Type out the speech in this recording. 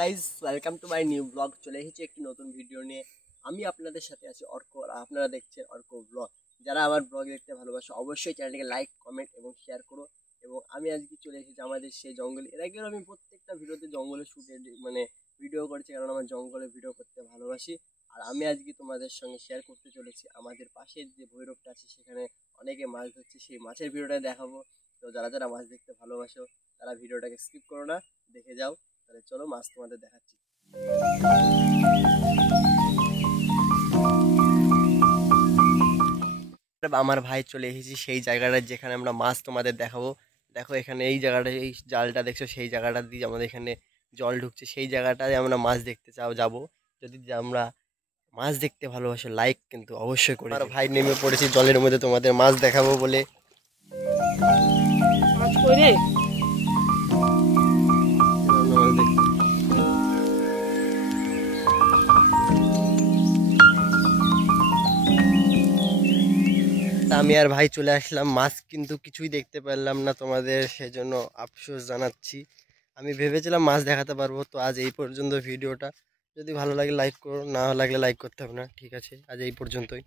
Guys welcome to my new blog. চলে এসেছি একটি নতুন ভিডিও নিয়ে। আমি আপনাদের সাথে আছি অর্ক, আর আপনারা দেখছেন অর্ক ব্লগ। যারা আমার ব্লগ দেখতে ভালোবাসে অবশ্যই চ্যানেলটিকে লাইক, কমেন্ট এবং শেয়ার করো। এবং আমি আজকে চলে এসেছি আমাদের সেই জঙ্গলে। এর আগেও আমি প্রত্যেকটা ভিডিওতে জঙ্গলে শুটে ভিডিও করেছি, কারণ আমার জঙ্গলে ভিডিও করতে ভালোবাসি। আর আমি আজকে তোমাদের সঙ্গে শেয়ার করতে চলেছি আমাদের পাশের যে ভৈরবটা আছে, সেখানে অনেকে মাছ ধরছে, সেই মাছের ভিডিওটা দেখাবো। তো যারা যারা মাছ দেখতে ভালোবাসো তারা ভিডিওটাকে স্কিপ করো না, দেখে যাও। তাহলে চলো মাছ তোমাদের দেখাচ্ছি। আমার ভাই চলে এসেছি সেই জায়গাটা যেখানে আমরা মাছ তোমাদের দেখাবো। দেখো এখানে এই জায়গাটা, এই জালটা দেখছো, সেই জায়গাটা দিয়ে আমাদের এখানে জল ঢুকছে। সেই জায়গাটায় আমরা মাছ দেখতে যাবো। যদি আমরা মাছ দেখতে ভালোবাসো লাইক কিন্তু অবশ্যই করে। আর ভাই নেমে পড়েছি জলের মধ্যে তোমাদের মাছ দেখাবো বলে। মাছ করে আমি আর ভাই চলে আসলাম, মাছ কিন্তু কিছুই দেখতে পারলাম না তোমাদের, সেজন্য আফসোস জানাচ্ছি। আমি ভেবেছিলাম মাছ দেখাতে পারবো। তো আজ এই পর্যন্ত ভিডিওটা। যদি ভালো লাগে লাইক করো, না লাগলে লাইক করতে হবে না, ঠিক আছে? আজ এই পর্যন্তই।